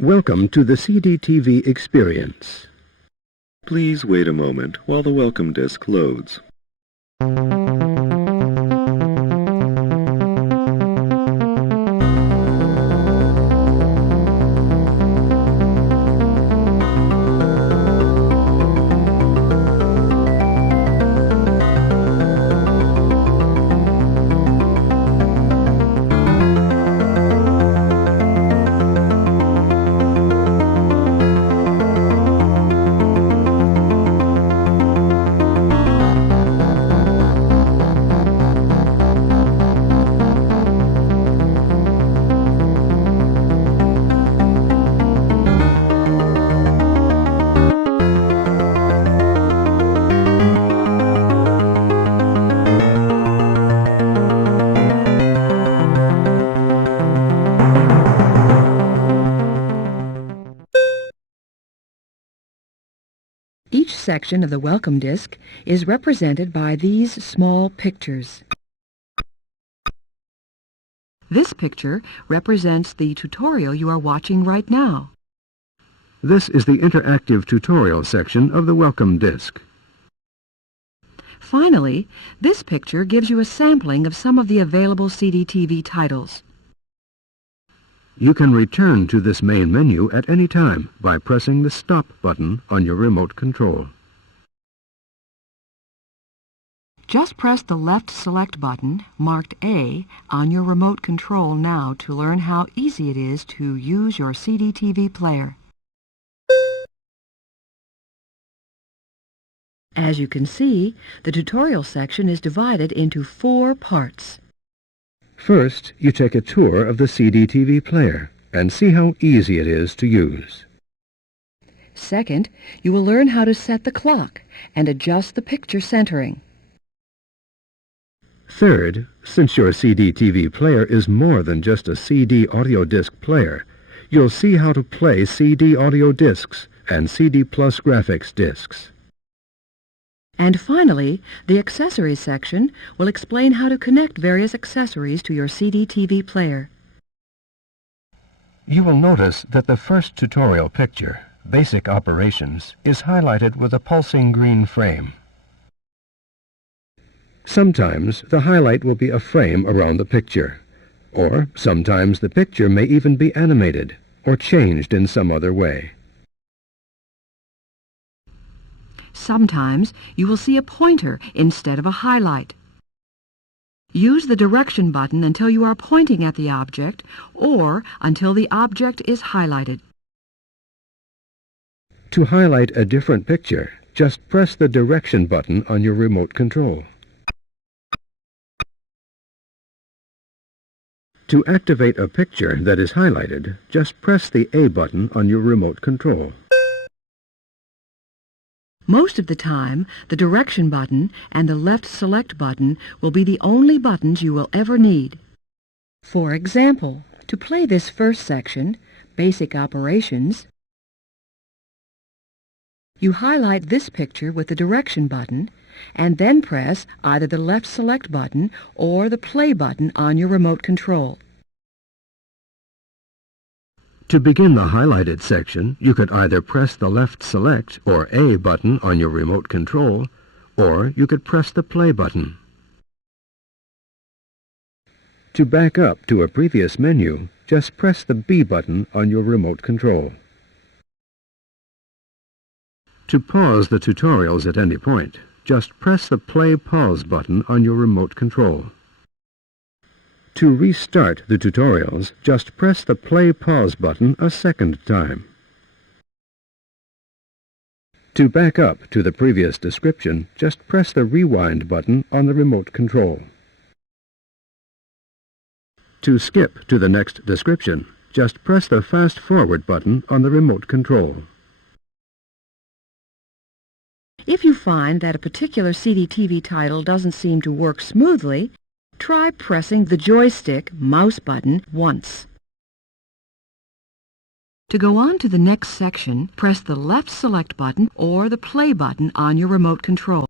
Welcome to the CDTV experience. Please wait a moment while the welcome disc loads. Each section of the welcome disc is represented by these small pictures. This picture represents the tutorial you are watching right now. This is the interactive tutorial section of the welcome disc. Finally, this picture gives you a sampling of some of the available CDTV titles. You can return to this main menu at any time by pressing the Stop button on your remote control. Just press the left select button, marked A, on your remote control now to learn how easy it is to use your CDTV player. As you can see, the tutorial section is divided into 4 parts. First, you take a tour of the CDTV player and see how easy it is to use. Second, you will learn how to set the clock and adjust the picture centering. Third, since your CDTV player is more than just a CD audio disc player, you'll see how to play CD audio discs and CD Plus graphics discs. And finally, the accessories section will explain how to connect various accessories to your CDTV player. You will notice that the first tutorial picture, Basic Operations, is highlighted with a pulsing green frame. Sometimes the highlight will be a frame around the picture, or sometimes the picture may even be animated or changed in some other way. Sometimes you will see a pointer instead of a highlight. Use the direction button until you are pointing at the object or until the object is highlighted. To highlight a different picture, just press the direction button on your remote control. To activate a picture that is highlighted, just press the A button on your remote control. Most of the time, the direction button and the left select button will be the only buttons you will ever need. For example, to play this first section, Basic Operations, you highlight this picture with the direction button and then press either the left select button or the play button on your remote control. To begin the highlighted section, you could either press the left select or A button on your remote control, or you could press the play button. To back up to a previous menu, just press the B button on your remote control. To pause the tutorials at any point, just press the play pause button on your remote control. To restart the tutorials, just press the play pause button a second time. To back up to the previous description, just press the rewind button on the remote control. To skip to the next description, just press the fast forward button on the remote control. If you find that a particular CDTV title doesn't seem to work smoothly, try pressing the joystick mouse button once. To go on to the next section, press the left select button or the play button on your remote control.